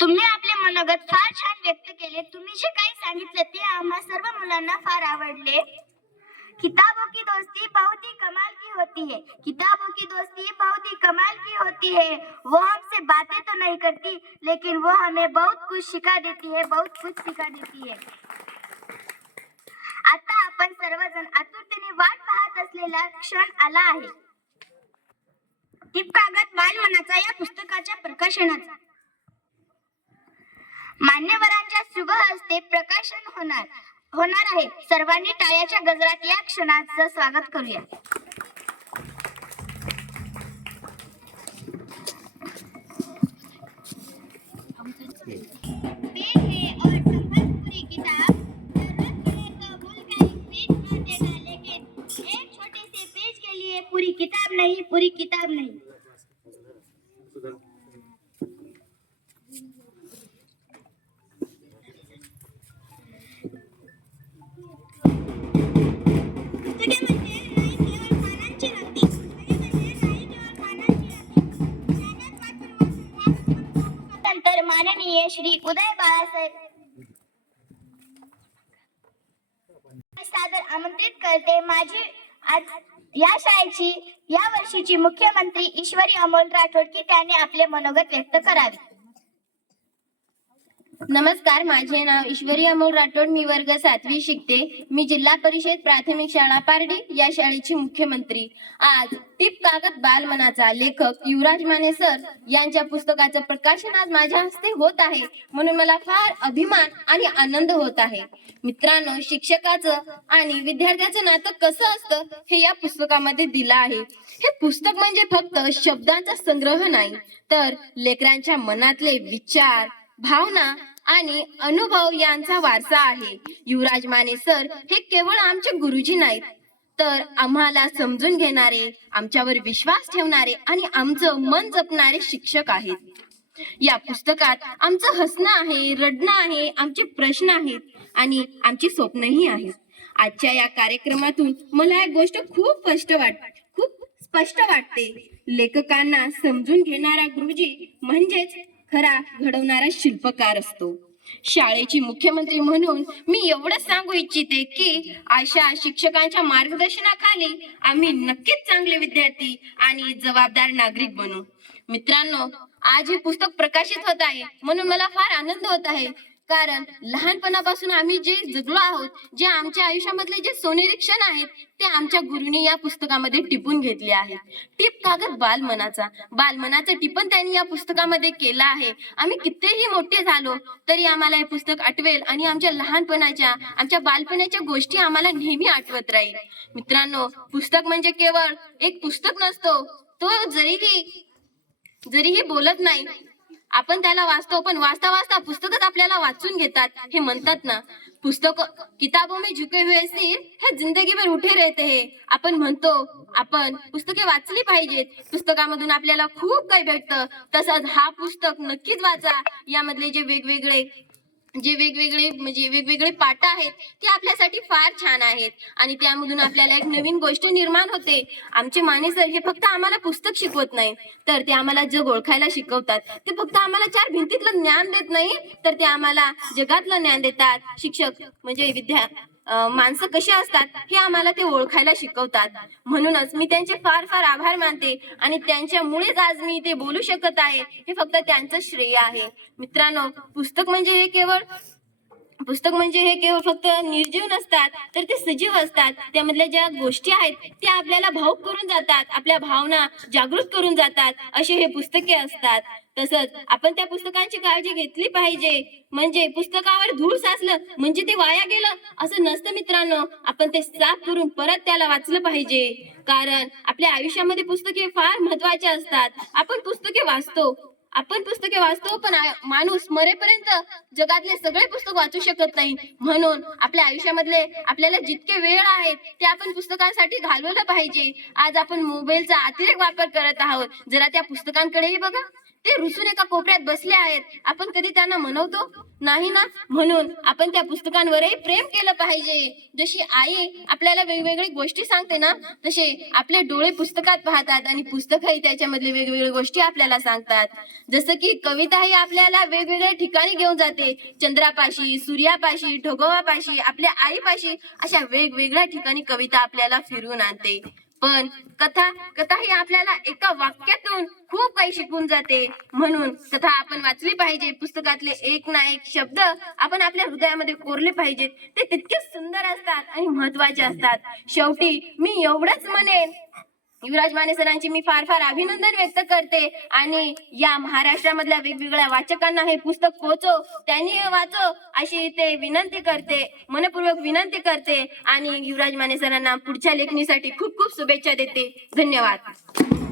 तुम्ही आपले मनोगत फार छान व्यक्त केले. तुम्ही जे काही सांगितले ते आम्हा सर्व मुलांना फार आवडले. किताबों की दोस्ती बहुत ही कमाल की होती है. किताबों की दोस्ती बहुत ही कमाल की होती है. वो हमसे बातें तो नहीं करती लेकिन वो हमें बहुत कुछ सिखा देती है बहुत कुछ सिखा देती है। आता आपण सर्वजण आतुरतेने वाट पाहत असलेला क्षण आला आहे. टिप बालमनाचा या पुस्तकाच्या प्रकाशनाचा. मान्यवरांच्या शुभ हस्ते प्रकाशन होणार होणार आहे. सर्वांनी टाळ्याच्या गजरात या क्षणाचं स्वागत करूया. पेज किताब नहीं पूरी किताब नहीं। माननीय श्री उदय बाळासाहेब सादर आमंत्रित करते. माझी आज या शाळेची या वर्षीची मुख्यमंत्री ईश्वरी अमोल राठोड की त्याने आपले मनोगत व्यक्त करावे. नमस्कार माझे नाव ईश्वरी अमोल राठोड मी वर्ग सातवी शिकते. मी जिल्हा परिषद प्राथमिक शाळा पारडी या शाळेची मुख्यमंत्री. आज टिप कागद बालमनाचा लेखक युवराज माने सर यांच्या पुस्तकाचं प्रकाशन आज माझ्या हस्ते होत आहे. म्हणून मला फार अभिमान आणि आनंद होत आहे. मित्रांनो शिक्षकाचं आणि विद्यार्थ्याचं नातं कसं असतं हे या पुस्तकामध्ये दिलं आहे. हे पुस्तक म्हणजे फक्त शब्दांचा संग्रह नाही तर लेकरांच्या मनातले विचार भावना आणि अनुभव यांचा वारसा आहे. युवराज माने सर हे केवळ आमचे गुरुजी नाहीत. तर आम्हाला समजून घेणारे आमच्यावर विश्वास ठेवणारे आणि आमचं मन जपणारे शिक्षक आहेत. या पुस्तकात आमचं हसणं आहे रडणं आहे आमचे प्रश्न आहेत आणि आमची स्वप्नही आहेत. आजच्या या कार्यक्रमातून मला एक गोष्ट खूप स्पष्ट वाट खूप स्पष्ट वाटते. लेखकांना समजून घेणारा गुरुजी म्हणजेच खरा घडवणारा शिल्पकार असतो. शाळेची मुख्यमंत्री म्हणून मी एवढं सांगू इच्छिते की अशा शिक्षकांच्या मार्गदर्शनाखाली आम्ही नक्कीच चांगले विद्यार्थी आणि जबाबदार नागरिक बनू. मित्रांनो आज हे पुस्तक प्रकाशित होत आहे म्हणून मला फार आनंद होत आहे. कारण लहानपणापासून आम्ही जे जगलो आहोत जे आमच्या आयुष्यामधले जे सोनेरी क्षण आहेत ते आमच्या गुरुनी या पुस्तकामध्ये टिपून घेतले आहेत. टिप कागद बालमनाचा. बालमनाचा टिपण त्यांनी या पुस्तकामध्ये केलं आहे. आम्ही कितीही मोठे झालो तरी आम्हाला हे पुस्तक आठवेल आणि आमच्या लहानपणाच्या आमच्या बालपणाच्या गोष्टी आम्हाला नेहमी आठवत राहील. मित्रांनो पुस्तक म्हणजे केवळ एक पुस्तक नसतो तो जरीही जरीही बोलत नाही आपण त्याला वाचतो पण वाचता वाचता पुस्तकच आपल्याला वाचून घेतात. हे म्हणतात ना पुस्तक किताबों में झुके हुए सिर हे जिंदगीभर उठे रहते हे. आपण म्हणतो आपण पुस्तके वाचली पाहिजेत. पुस्तकामधून आपल्याला खूप काही भेटतं. तसंच हा पुस्तक नक्कीच वाचा. यामधले जे वेगवेगळे जे वेगवेगळे म्हणजे वेगवेगळे पाठ आहेत ते आपल्यासाठी फार छान आहेत. आणि त्यामधून आपल्याला एक नवीन गोष्ट निर्माण होते. आमचे माने सर हे फक्त आम्हाला पुस्तक शिकवत नाही. तर ते आम्हाला जग ओळखायला शिकवतात. ते फक्त आम्हाला चार भिंतीतलं ज्ञान देत नाही तर ते आम्हाला जगातलं ज्ञान देतात. शिक्षक म्हणजे विद्या माणसं कशी असतात हे आम्हाला ते ओळखायला शिकवतात. म्हणूनच मी त्यांचे फार फार आभार मानते आणि त्यांच्यामुळेच आज मी ते बोलू शकत आहे. हे फक्त त्यांचं श्रेय आहे. मित्रांनो पुस्तक म्हणजे हे केवळ पुस्तक म्हणजे हे केवळ फक्त निर्जीव नसतात तर ते सजीव असतात. त्यामधल्या ज्या गोष्टी आहेत त्या आपल्याला भाऊक करून जातात. आपल्या भावना जागृत करून जातात. असे हे पुस्तके असतात. तसंच आपण त्या पुस्तकांची काळजी घेतली पाहिजे. म्हणजे पुस्तकावर धूळ साचलं म्हणजे ते वाया गेलं असं नसतं मित्रांनो. आपण ते साफ करून परत त्याला वाचलं पाहिजे. कारण आपल्या आयुष्यामध्ये पुस्तके फार महत्त्वाचे असतात. आपण पुस्तके वाचतो. आपण पुस्तके वाचतो पण माणूस मरेपर्यंत जगातले सगळे पुस्तक वाचू शकत नाही. म्हणून आपल्या आयुष्यामधले आपल्याला जितके वेळ आहेत ते आपण पुस्तकांसाठी घालवलं पाहिजे. आज आपण मोबाईलचा अतिरेक वापर करत आहोत. जरा त्या पुस्तकांकडेही बघा. ते रुसून एका कोपऱ्यात बसले आहेत. आपण कधी त्यांना म्हणवतो? नाही ना? म्हणून आपण त्या पुस्तकांवरही प्रेम केलं पाहिजे. जशी आई आपल्याला वेगवेगळी गोष्टी सांगते ना तसे आपले डोळे पुस्तकात पाहतात आणि पुस्तकही त्याच्यामधले वेगवेगळ्या गोष्टी आपल्याला सांगतात. जसं की कविता ही आपल्याला वेगवेगळ्या ठिकाणी घेऊन जाते. चंद्रापाशी सूर्यापाशी ढोगवापाशी आपल्या आईपाशी अशा वेगवेगळ्या ठिकाणी कविता आपल्याला फिरून आणते. पण कथा कथा ही आपल्याला एका वाक्यातून खूप काही शिकून जाते. म्हणून कथा आपण वाचली पाहिजे पुस्तकातले एक ना एक शब्द आपण आपल्या हृदयामध्ये कोरले पाहिजेत. ते तितकेच सुंदर असतात आणि महत्त्वाचे असतात. शेवटी मी एवढंच म्हणेन युवराज माने सरांची मी फार फार अभिनंदन व्यक्त करते. आणि या महाराष्ट्रामधल्या वेगवेगळ्या वाचकांना हे पुस्तक पोचो त्यांनी हे वाचो अशी ते विनंती करते मनपूर्वक विनंती करते. आणि युवराज माने सरांना पुढच्या लेखणीसाठी खूप खूप शुभेच्छा देते. धन्यवाद.